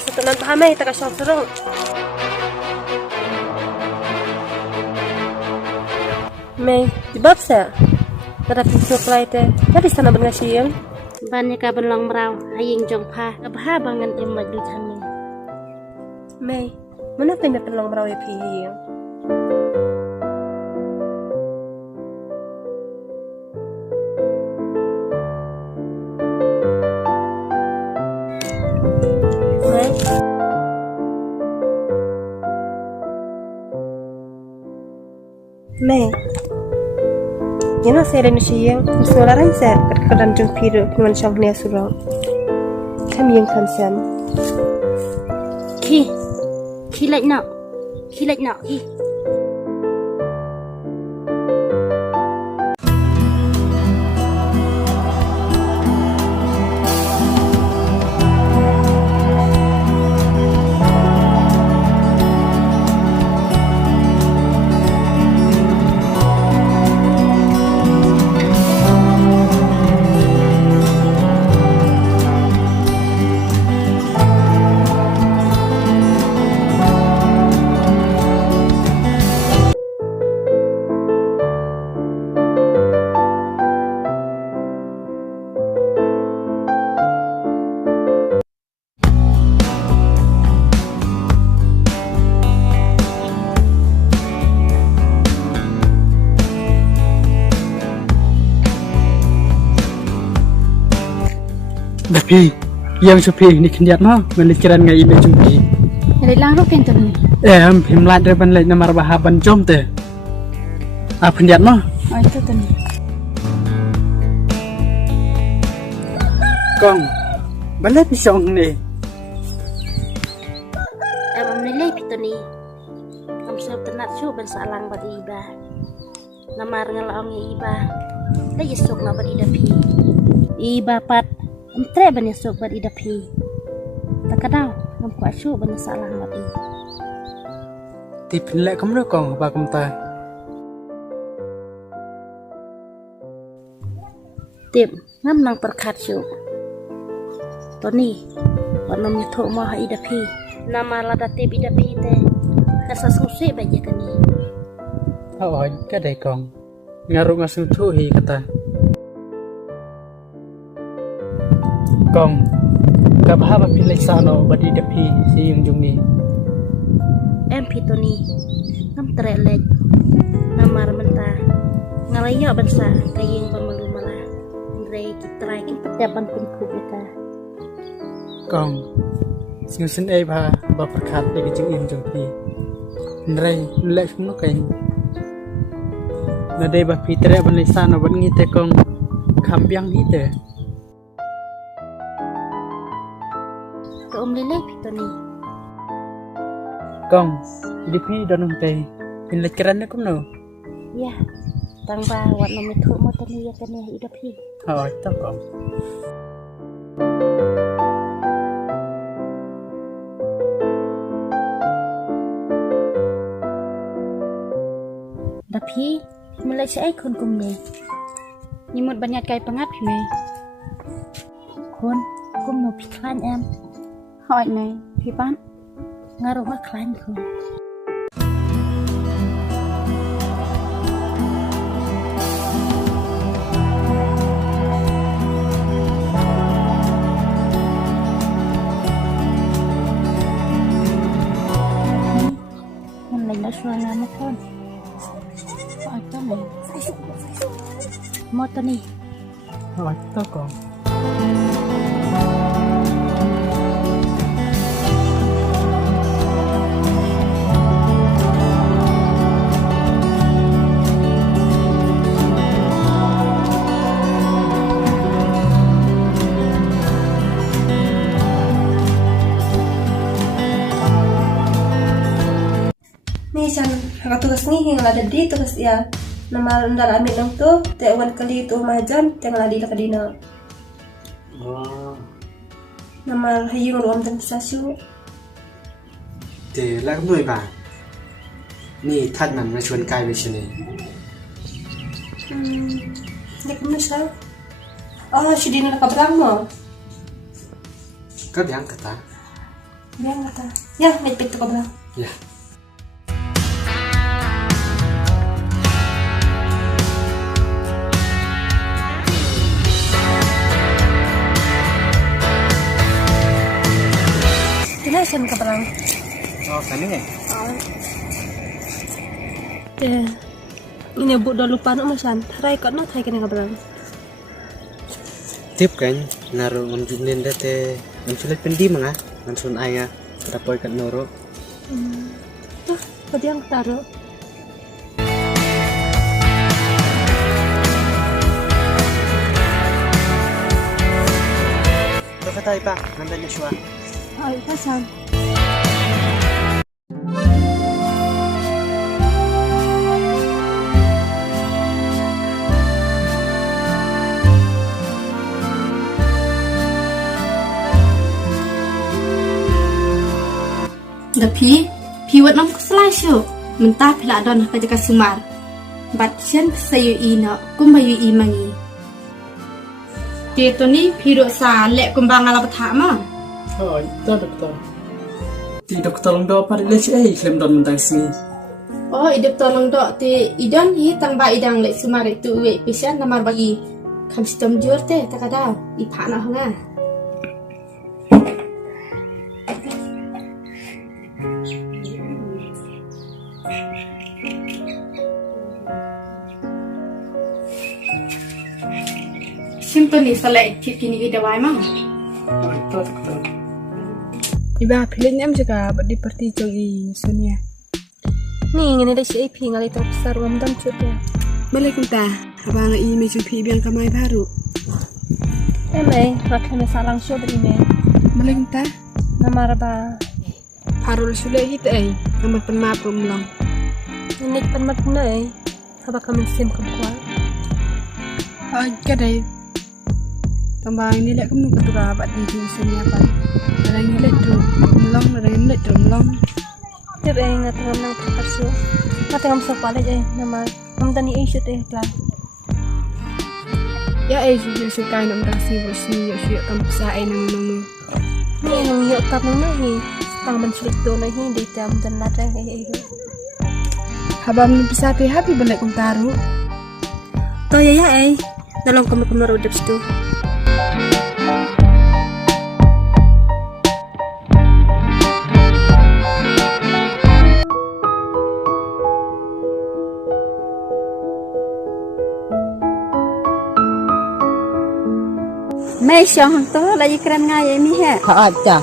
setelan pahamay taka siyang sarong. May, di ba sa? Terapi supply te, tadi sana ben ngasiyang. Banyak ka benlong merau, haying jong pa, kabaha bangan imlak di kami. May, mana tayo may penlong maraw ya pihiyang? May? May? Yan ang sere ni siyang, mas nalaran sa kadang jong piro kuman siyang niya surang. Kami yung kansan. Ki like now, ki. Tapi yang supi ni kendiat mah melikiran ngai ime jumpi. Jadi lang roken tu ni. Himlat depan lek namar bahaban jom te. Apa kendiat mah? Oh itu tu ni. Kong, balai pisong ni. Nilai pito ni. Am sab tenat su ban salang bad iba. Namar ngalaong iba. Da yesok na bad idapi. Iba pat Entre ban yesok bad idapi. Takadaw ngam ko asu ban salang bad i. Tipin lek kamu kong ba kum ta. Tip ngam nang perkat su. Toni wanam nyethok mo ha idapi. Nama lada tip idapi te. Kasa susi baje kani. Oh, kadai kong. Ngaru ngasu tu hi kata. Kong, kabah pilih sano badi depi si yung jungi. Em pitoni ngam terelek namar mentah ngalaya bansa kayeng pemalu malah ndrei kitrai kin pedaban pengku kita. Kong, singusin ba perkat lagi jung in jung pi. Ndrei lek no kain. Nadai ba pitre ban lisano ban ngite kong kambiang hite. Ke lele pitoni. Kong, dipi donong teh. Pinlekiran na kum no. Ya, tang ba wat no mithu mo tani ya kani idapi. Oh, itu kong. Dapi mulai sai kun kum ni. Nyimut banyak kai pengat pi mai. Kun kum no piklan em. Hỏi này, pi pan. Ngaruh wa klan kun. Nó suara nama kon. Apa ni? Motor ni. Oh, itu kong. Nih can haka tugas nih yang ada di tugas ya nama ndal amit nang tu te wan kali tu majan te ngaladi la kadina. Oh, Nama hayung ruam tan sasu. để lại cũng nuôi bà. Ni thân mình nó chuồn cài về này. Nek musa. Oh, si dina ka bramo. Các bạn kata. Biar mata. Ya, may pintu ka ba? Ya. Kinasan ka ba lang? Oh, kani eh. Ini bu dah lupa nak masan. Tarai kau nak tarai kena ka ba lang? Tip kan naruh ngamjunin date ngamsulit pendi mga ngamsun aya tapoy kat noro. Tuh, pwede ang taro. Kakatay pa, nandan na siya. Ay, pasan. Dah pi wat nam kuslai syu. Mentah pila don ka jaka sumar. Bat chen sayu ina kumbayu i mangi. Ke to ni pi ro sa lek kumbang ala patha ma. Oh, dah doktor. Ti doktor long do apa le ai klem don mentang sini. Oh, idep tolong dok ti idan hi tang ba idang lek sumar itu we pisian namar bagi kam sistem jur te takada i pha na hanga. Simple ni selai tip kini ida wai mang. Oh, dah doktor. Iba pilih ni am juga di parti jogi Sonia. Ni ngene dah si AP ngali top besar wam dan cut ya. Balik entah, abang i me jupi biang kamai baru. Emai, makan salang show beri me. Balik entah, Namar ba. parul sudah hit kamar penmap rumlong. Ini penmat nai. Apa kami sim kumkuat? Oh, kadai. Tambah ini lek kamu ketua abad di sini apa? Ada ini lek drum melong, ada ini lek drum long. Tiap ngat ngam nang tersu. Mata ngam sok balik nama. Ngam tani shoot kelas. Ya juga suka nak merasi bersih, ya kamu pesai nang nang. Ni nang yuk kap nang nahi. Tang menculik do nahi di jam dan ladang Habang bisa happy balik kamu taruh. To ya dalam kamu udap situ. Mai xiang hang to lagi keren ngai ni he. Ha cha.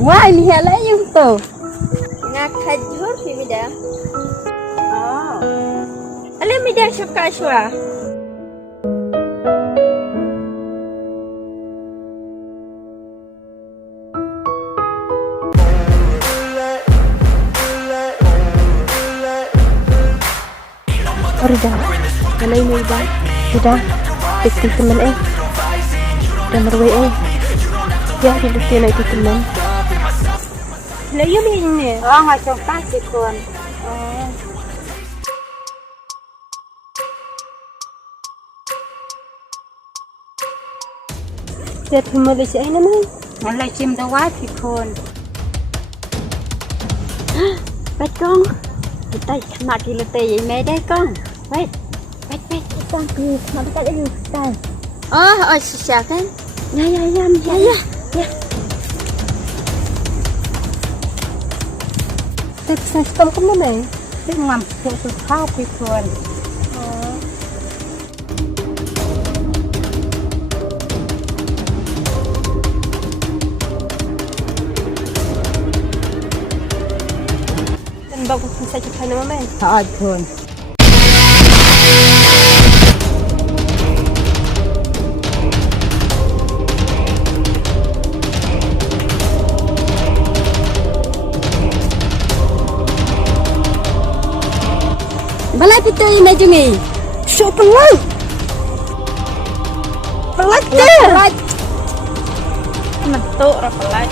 Wah, ni he la yung to. Ngak khajur fi mida. Oh. Ale mi dia syuka syua. Orida, mana ini ida? Udah, bisnis teman dan merwe ya di depan itu teman. Lah iya ini. Oh, ngacung kasih kun. Lihat humor di sini namanya. Ngala chim da wa phi kun. Bạch con. Tay khna ki le te ye me dai con. Wait. Con cứ mà ta đi tay. Oh, sisa kan. Ya. Saya kamu kemana? Cái ngầm phụ sự khao phi kun. Dan bagus bisa kita nama men. Ha kun. Balai kita ini jengi. Syuk pelan. Pelan je. Mentuk ra pelat.